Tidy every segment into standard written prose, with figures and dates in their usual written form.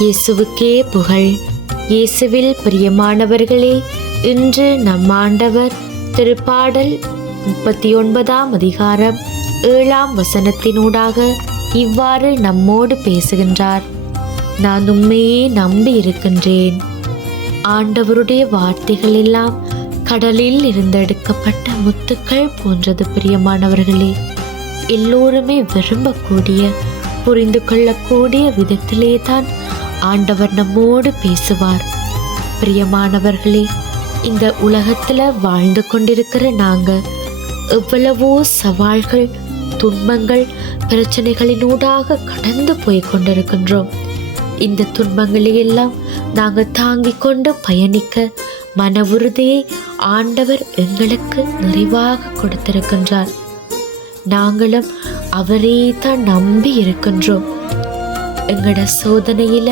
இயேசுவுக்கே புகழ். இயேசுவில் பிரியமானவர்களே, இன்று நம் ஆண்டவர் திருப்பாடல் 39 அதிகாரம் 7 இவ்வாறு நம்மோடு பேசுகின்றார். நான் உண்மையே நம்பி இருக்கின்றேன். ஆண்டவருடைய வார்த்தைகள் எல்லாம் கடலில் இருந்தெடுக்கப்பட்ட முத்துக்கள் போன்றது. பிரியமானவர்களே, எல்லோருமே விரும்பக்கூடிய, புரிந்து கொள்ளக்கூடிய விதத்திலே தான் ஆண்டவர் நம்மோடு பேசுவார். பிரியமானவர்களே, இந்த உலகத்துல வாழ்ந்து கொண்டிருக்கிற நாங்க எவ்வளவோ சவால்கள், துன்பங்கள், பிரச்சனைகளினூடாக கடந்து போய் கொண்டிருக்கின்றோம். இந்த துன்பங்களை எல்லாம் நாங்கள் தாங்கிக் கொண்டு பயணிக்க மன உறுதியை ஆண்டவர் எங்களுக்கு நிறைவாக கொடுத்திருக்கின்றார். நாங்களும் அவரே தான் நம்பி இருக்கின்றோம். எங்களோட சோதனையில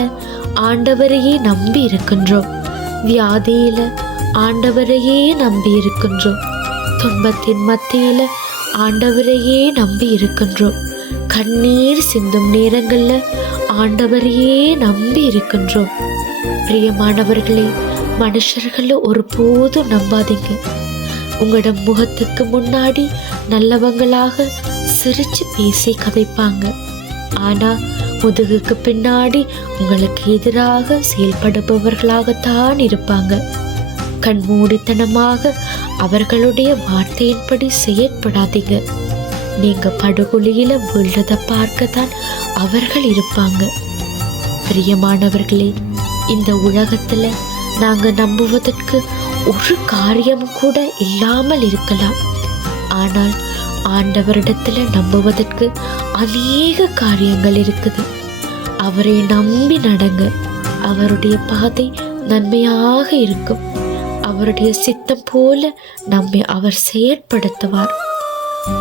ஆண்டவரையே நம்பி இருக்கின்றோம். வியாதியில ஆண்டவரையே நம்பி இருக்கின்றோம். துன்பத்தின் மத்தியில ஆண்டவரையே நம்பி இருக்கின்றோம். கண்ணீர் சிந்தும் நேரங்கள்ல ஆண்டவரையே நம்பி இருக்கின்றோம். பிரியமானவர்களே, மனுஷர்களை ஒருபோதும் நம்பாதீங்க. உங்களோட முகத்துக்கு முன்னாடி நல்லவங்களாக சிரிச்சு பேசி கதைப்பாங்க. ஆனா முதுகுக்கு பின்னாடி உங்களுக்கு எதிராக செயல்படுபவர்களாகத்தான் இருப்பாங்க. கண்மூடித்தனமாக அவர்களுடைய வார்த்தையின்படி செயற்படாதீங்க. நீங்க படுகொலியில விழுறத பார்க்கத்தான் அவர்கள் இருப்பாங்க. பிரியமானவர்களே, இந்த உலகத்துல நாங்க நம்புவதற்கு ஒரு காரியம் கூட இல்லாமல் இருக்கலாம். ஆனால் ஆண்டவரிடத்துல நம்புவதற்கு அநேக காரியங்கள் இருக்குது. அவரை நம்பி நடங்க. அவருடைய பாதை நன்மையாக இருக்கும். அவருடைய சித்தம் போல நம்மை அவர் செயற்படுத்துவார்.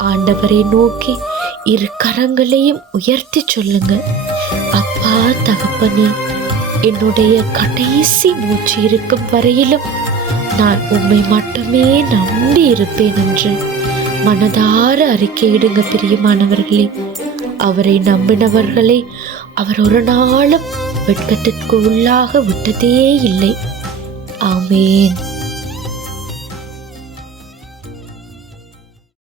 ஆண்டவரை நோக்கி இரு கரங்களையும் உயர்த்தி சொல்லுங்க, அப்பா தகப்பனே, என்னுடைய கடைசி மூச்சு இருக்கும் வரையிலும் நான் உம்மை மட்டுமே நம்பி இருப்பேன் என்று மனதார அறிக்கையிடுங்க. பிரியமானவர்களே, அவரை நம்பினவர்களை அவர் ஒரு நாளும் வெட்கத்திற்கு உள்ளாக விட்டதே இல்லை. ஆமேன்.